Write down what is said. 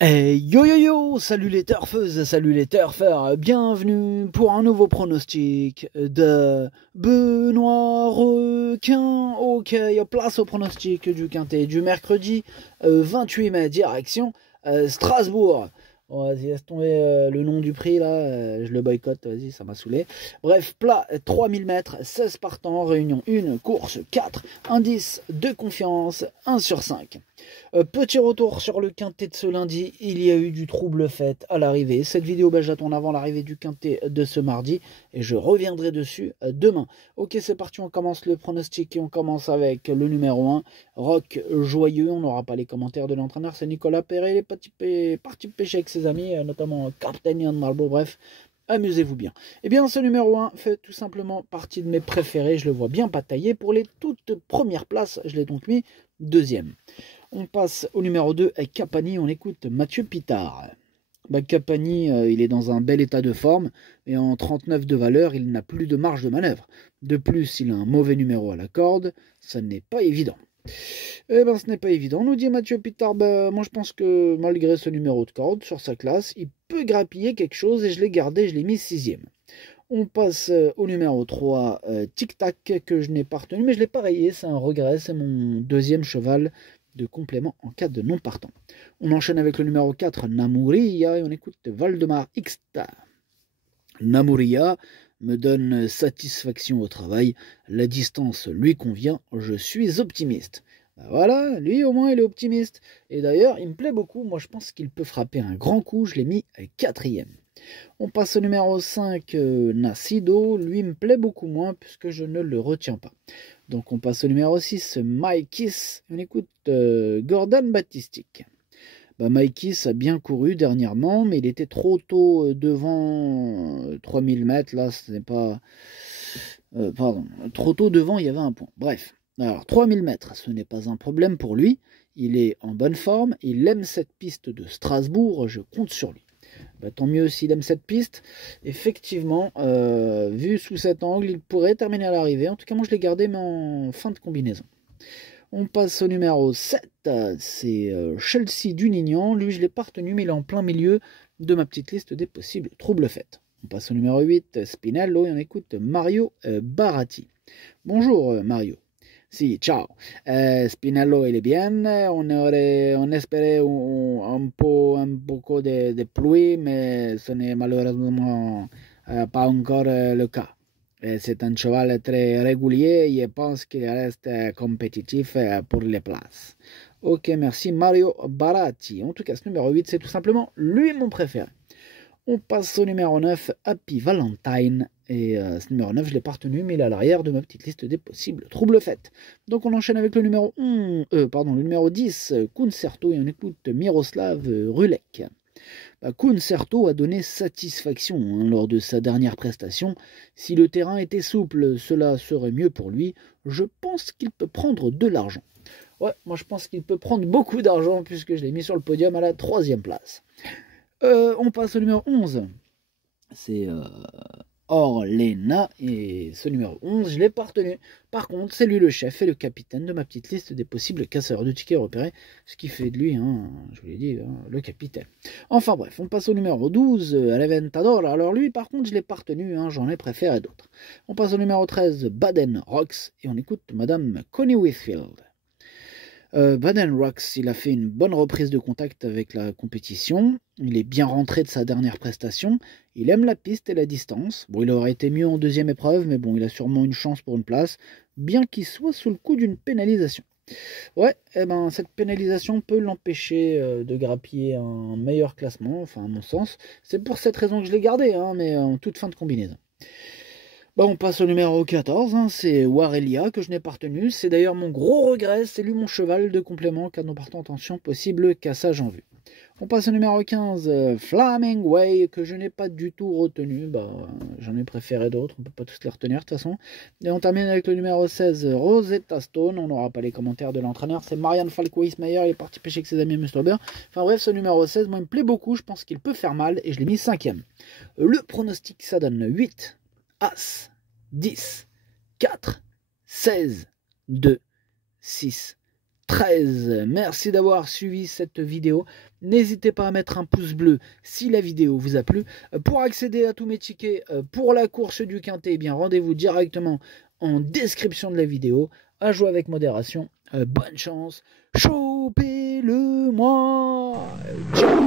Hey yo yo yo, salut les turfeuses, salut les turfeurs, bienvenue pour un nouveau pronostic de Benoît Requin. Ok, place au pronostic du quintet du mercredi 28 mai, direction Strasbourg. Bon, vas-y, laisse tomber le nom du prix là, je le boycotte, vas-y, ça m'a saoulé. Bref, plat 3000 mètres, 16 partants, réunion 1, course 4, indice de confiance 1 sur 5. Petit retour sur le quintet de ce lundi, il y a eu du trouble fait à l'arrivée. Cette vidéo, j'attends avant l'arrivée du quintet de ce mardi et je reviendrai dessus demain. Ok, c'est parti, on commence le pronostic et on commence avec le numéro 1, Rock Joyeux. On n'aura pas les commentaires de l'entraîneur, c'est Nicolas Perret, il est parti pêcher avec ses amis, notamment Captain Yann Marlborough, bref. Amusez-vous bien. Eh bien, ce numéro 1 fait tout simplement partie de mes préférés. Je le vois bien batailler pour les toutes premières places. Je l'ai donc mis deuxième. On passe au numéro 2 avec Capani, on écoute Mathieu Pitard. Capani, il est dans un bel état de forme, et en 39 de valeur, il n'a plus de marge de manœuvre. De plus, il a un mauvais numéro à la corde, ça n'est pas évident. Ce n'est pas évident, nous dit Mathieu Pitard. Moi je pense que malgré ce numéro de corde sur sa classe, il peut grappiller quelque chose, et je l'ai gardé, je l'ai mis 6ème. On passe au numéro 3, Tic Tac, que je n'ai pas retenu, mais je l'ai pas rayé, c'est un regret, c'est mon deuxième cheval de complément en cas de non partant. On enchaîne avec le numéro 4, Namuria, et on écoute Valdemar Xta. Namuria me donne satisfaction au travail, la distance lui convient, je suis optimiste. Voilà, lui au moins il est optimiste. Et d'ailleurs, il me plaît beaucoup, moi je pense qu'il peut frapper un grand coup, je l'ai mis 4ème. On passe au numéro 5, Nacido. Lui me plaît beaucoup moins puisque je ne le retiens pas. Donc on passe au numéro 6, Maïkis. On écoute Gordon Baptistic. Maïkis a bien couru dernièrement, mais il était trop tôt devant 3000 mètres. Là, ce n'est pas... trop tôt devant, il y avait un point. Bref, alors 3000 mètres, ce n'est pas un problème pour lui. Il est en bonne forme, il aime cette piste de Strasbourg, je compte sur lui. Tant mieux s'il aime cette piste. Effectivement, vu sous cet angle, il pourrait terminer à l'arrivée. En tout cas, moi je l'ai gardé, mais en fin de combinaison. On passe au numéro 7, c'est Chelsea Dunignan. Lui, je ne l'ai pas retenu, mais il est en plein milieu de ma petite liste des possibles troubles faits. On passe au numéro 8, Spinello, et on écoute Mario Baratti. Bonjour Mario. Si, ciao. Spinello, il est bien. On espérait un peu de pluie, mais ce n'est malheureusement pas encore le cas. C'est un cheval très régulier et je pense qu'il reste compétitif pour les places. Ok, merci Mario Baratti. En tout cas, ce numéro 8, c'est tout simplement lui mon préféré. On passe au numéro 9, Happy Valentine. Et ce numéro 9, je ne l'ai pas retenu, mais il est à l'arrière de ma petite liste des possibles troubles faits. Donc on enchaîne avec le numéro, le numéro 10, Concerto, et on écoute Miroslav Rulek. Concerto a donné satisfaction lors de sa dernière prestation. Si le terrain était souple, cela serait mieux pour lui. Je pense qu'il peut prendre de l'argent. Ouais, moi je pense qu'il peut prendre beaucoup d'argent puisque je l'ai mis sur le podium à la 3ème place. On passe au numéro 11. C'est Orlena, et ce numéro 11, je ne l'ai pas retenu. Par contre, c'est lui le chef et le capitaine de ma petite liste des possibles casseurs de tickets repérés, ce qui fait de lui, je vous l'ai dit, le capitaine. Enfin bref, on passe au numéro 12, Reventador. Alors lui, par contre, je ne l'ai pas retenu, j'en ai préféré d'autres. On passe au numéro 13, Baden Rocks, et on écoute Madame Connie Whitfield. Baden Rocks, il a fait une bonne reprise de contact avec la compétition. Il est bien rentré de sa dernière prestation. Il aime la piste et la distance. Bon, il aurait été mieux en deuxième épreuve, mais bon, il a sûrement une chance pour une place, bien qu'il soit sous le coup d'une pénalisation. Ouais, cette pénalisation peut l'empêcher de grappiller un meilleur classement, enfin à mon sens. C'est pour cette raison que je l'ai gardé, mais en toute fin de combinaison. On passe au numéro 14, c'est Warelia que je n'ai pas retenu. C'est d'ailleurs mon gros regret, c'est lui mon cheval de complément, car non partant attention, possible cassage en vue. On passe au numéro 15, Flaming Way, que je n'ai pas du tout retenu. J'en ai préféré d'autres, on ne peut pas tous les retenir de toute façon. Et on termine avec le numéro 16, Rosetta Stone. On n'aura pas les commentaires de l'entraîneur, c'est Marianne Falco-Ismayer, il est parti pêcher avec ses amis Mr. Bear. Enfin bref, ce numéro 16, moi il me plaît beaucoup, je pense qu'il peut faire mal, et je l'ai mis 5ème. Le pronostic, ça donne 8. As, 10, 4, 16, 2, 6, 13. Merci d'avoir suivi cette vidéo. N'hésitez pas à mettre un pouce bleu si la vidéo vous a plu. Pour accéder à tous mes tickets pour la course du Quintet, eh bien rendez-vous directement en description de la vidéo. À jouer avec modération. Bonne chance. Chopez-le moi. Ciao.